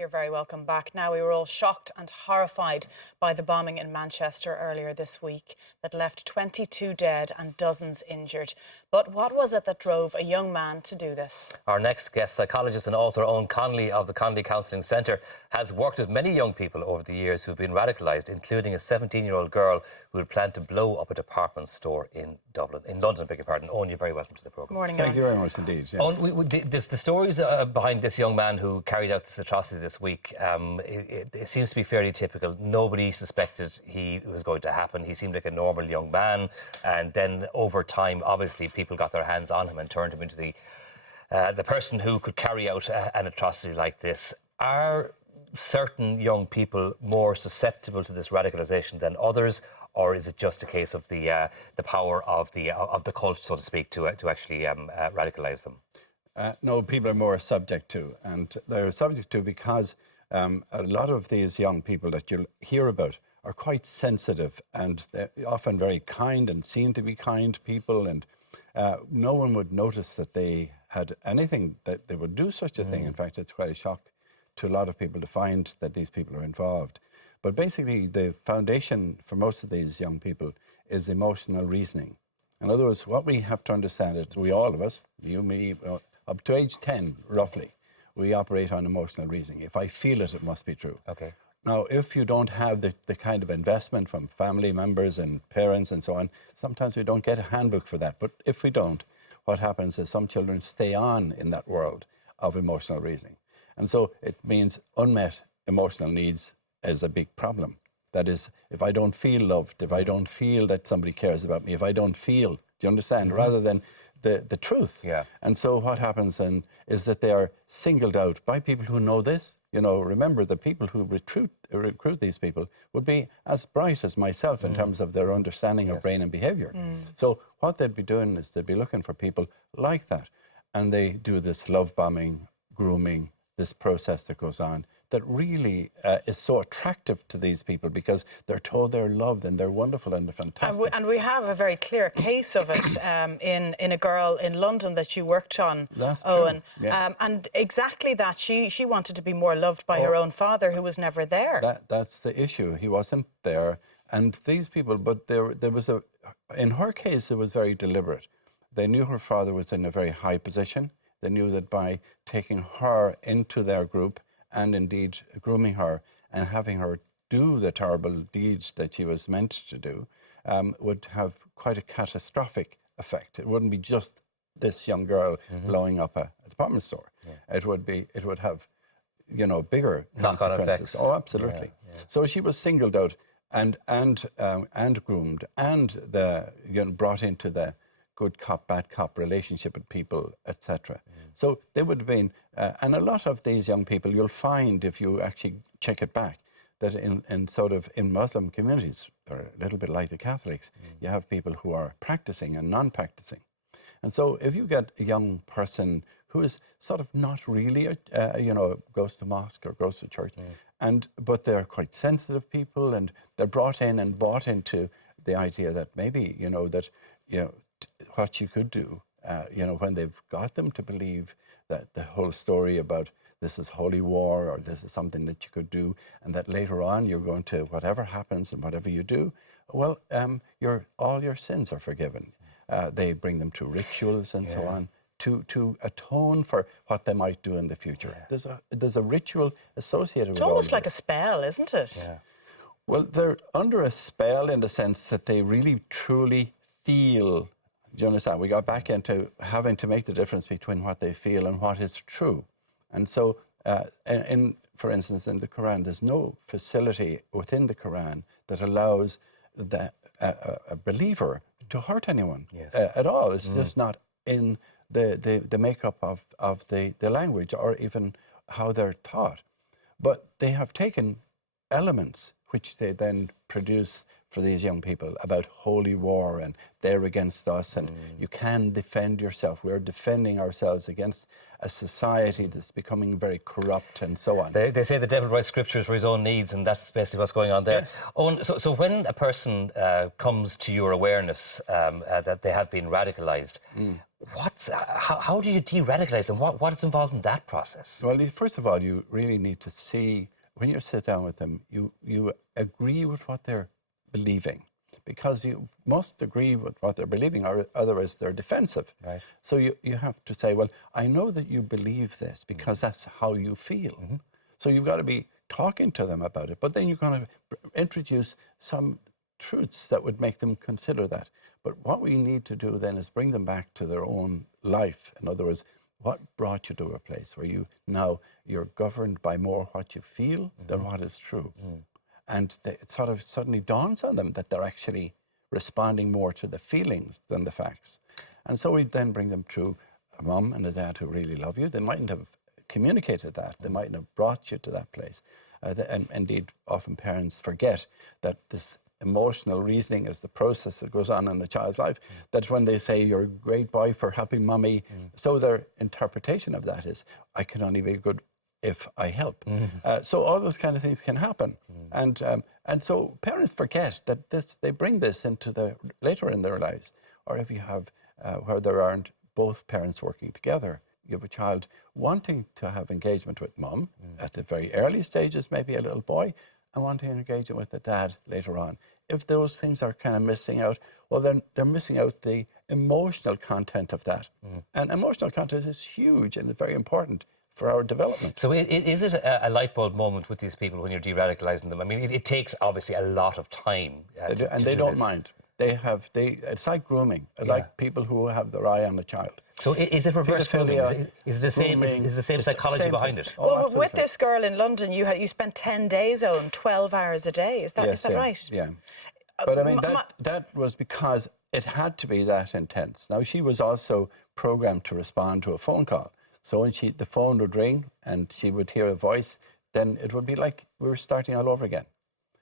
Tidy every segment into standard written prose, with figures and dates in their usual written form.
You're very welcome back. Now, we were all shocked and horrified by the bombing in Manchester earlier this week that left 22 dead and dozens injured. But what was it that drove a young man to do this? Our next guest, psychologist and author Owen Connolly of the Connolly Counselling Centre, has worked with many young people over the years who've been radicalised, including a 17-year-old girl who had planned to blow up a department store in London, beg your pardon. Owen, you're very welcome to the programme. Morning, Thank you very much indeed. Yeah. Owen, the stories behind this young man who carried out this atrocity this week, it seems to be fairly typical. Nobody suspected he was going to happen. He seemed like a normal young man, and then over time, obviously, people got their hands on him and turned him into the person who could carry out an atrocity like this. Are certain young people more susceptible to this radicalisation than others, or is it just a case of the power of the cult, so to speak, to actually radicalise them? No, people are more subject to, and they're subject to because a lot of these young people that you'll hear about are quite sensitive, and they're often very kind and seem to be kind people, and no one would notice that they had anything, that they would do such a thing. In fact, it's quite a shock to a lot of people to find that these people are involved. But basically, the foundation for most of these young people is emotional reasoning. In other words, what we have to understand is, all of us, you, me, up to age 10, roughly, we operate on emotional reasoning. If I feel it, it must be true. Okay. Now, if you don't have the kind of investment from family members and parents and so on, sometimes we don't get a handbook for that. But if we don't, what happens is some children stay on in that world of emotional reasoning. And so it means unmet emotional needs is a big problem. That is, if I don't feel loved, if I don't feel that somebody cares about me, if I don't feel, do you understand, rather than the truth. Yeah. And so what happens then is that they are singled out by people who know this. You know, remember, the people who recruit these people would be as bright as myself in terms of their understanding of brain and behaviour. So what they'd be doing is they'd be looking for people like that. And they do this love bombing, grooming, this process that goes on that really is so attractive to these people because they're told they're loved and they're wonderful and they're fantastic. And we have a very clear case of it in a girl in London that you worked on, That's Owen. true. Yeah. And exactly that, she wanted to be more loved by her own father, who was never there. That's the issue. He wasn't there. And these people, but there was in her case, it was very deliberate. They knew her father was in a very high position. They knew that by taking her into their group and indeed grooming her and having her do the terrible deeds that she was meant to do, would have quite a catastrophic effect. It wouldn't be just this young girl blowing up a department store. Yeah. It would have, you know, bigger consequences. Effects. Oh, absolutely. Yeah. So she was singled out and groomed and brought into the good cop, bad cop relationship with people, etc. So they would have been, and a lot of these young people, you'll find if you actually check it back, that in Muslim communities, they're a little bit like the Catholics, you have people who are practicing and non-practicing. And so if you get a young person who is sort of not really, goes to mosque or goes to church, but they're quite sensitive people and they're brought in and bought into the idea that maybe, what you could do, when they've got them to believe that the whole story about this is holy war or this is something that you could do, and that later on you're going to, whatever happens and whatever you do, well, all your sins are forgiven. They bring them to rituals and so on to atone for what they might do in the future. Yeah. There's a ritual associated with it. It's almost like a spell, isn't it? Yeah. Well, they're under a spell in the sense that they really, truly feel. Do you understand? We got back into having to make the difference between what they feel and what is true. And so, for instance, in the Quran, there's no facility within the Quran that allows a believer to hurt anyone at all. It's just not in the makeup of the language or even how they're taught. But they have taken elements which they then produce for these young people about holy war and they're against us and you can defend yourself. We're defending ourselves against a society that's becoming very corrupt and so on. They say the devil writes scriptures for his own needs, and that's basically what's going on there. Yeah. Owen, so when a person comes to your awareness that they have been radicalised, how do you de-radicalise them? What is involved in that process? Well, first of all, you really need to see, when you sit down with them, you agree with what they're believing, because you must agree with what they're believing, or otherwise they're defensive. Right. So you have to say, well, I know that you believe this because that's how you feel. So you've got to be talking to them about it, but then you're going to introduce some truths that would make them consider that. But what we need to do then is bring them back to their own life. In other words, what brought you to a place where you're governed by more what you feel than what is true? And it sort of suddenly dawns on them that they're actually responding more to the feelings than the facts. And so we then bring them to a mum and a dad who really love you. They mightn't have communicated that. They mightn't have brought you to that place. And indeed, often parents forget that this emotional reasoning is the process that goes on in a child's life. That's when they say, you're a great boy for helping mummy. So their interpretation of that is, I can only be good if I help. So all those kind of things can happen. And so parents forget that they bring this into later in their lives. Or if you have where there aren't both parents working together, you have a child wanting to have engagement with mum at the very early stages, maybe a little boy, and wanting engagement with the dad later on. If those things are kind of missing out, well, then they're missing out the emotional content of that. And emotional content is huge and very important for our development. So is it a light bulb moment with these people when you're de-radicalising them? I mean, it takes obviously a lot of time. They don't mind. It's like grooming, like people who have their eye on a child. So is it reverse grooming? Is the same psychology behind it? Well, with this girl in London, you spent 10 days on 12 hours a day. Is that right? Yeah. But I mean, that was because it had to be that intense. Now, she was also programmed to respond to a phone call. So when the phone would ring and she would hear a voice, then it would be like we were starting all over again.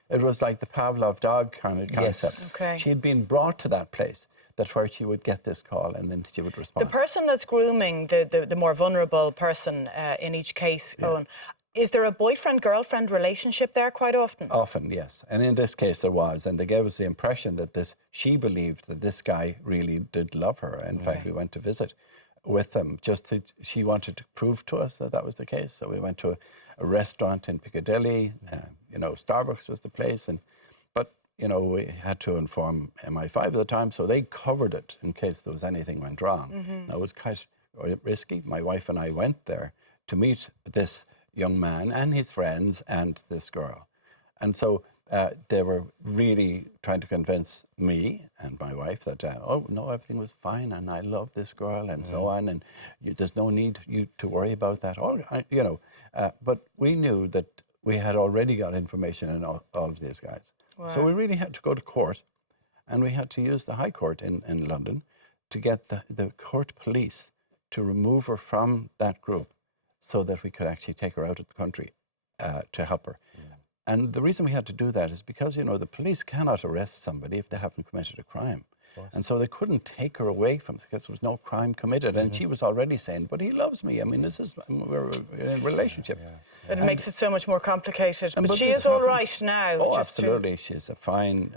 It was like the Pavlov dog kind of concept. Yes. Okay. She had been brought to that place. That's where she would get this call and then she would respond. The person that's grooming the more vulnerable person in each case, Owen, is there a boyfriend-girlfriend relationship there quite often? Often, yes. And in this case there was. And they gave us the impression that she believed that this guy really did love her. In fact, we went to visit with them she wanted to prove to us that was the case. So we went to a restaurant in Piccadilly. Starbucks was the place. But we had to inform MI5 at the time, so they covered it in case there was anything went wrong. Now, it was quite risky. My wife and I went there to meet this young man and his friends and this girl. And so they were really trying to convince me and my wife that, everything was fine and I love this girl and so on, and there's no need you to worry about that. But we knew that we had already got information on all of these guys. Wow. So we really had to go to court, and we had to use the High Court in London to get the court police to remove her from that group so that we could actually take her out of the country to help her. And the reason we had to do that is because, the police cannot arrest somebody if they haven't committed a crime. And so they couldn't take her away from us because there was no crime committed. And she was already saying, but he loves me. I mean, we're in a relationship. It makes it so much more complicated. But she is all right now. Oh, absolutely. She's a fine,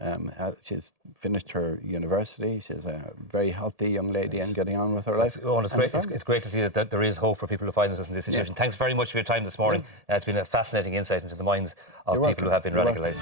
she's finished her university. She's a very healthy young lady and getting on with her life. It's great to see that there is hope for people who find themselves in this situation. Thanks very much for your time this morning. It's been a fascinating insight into the minds of people who have been radicalised.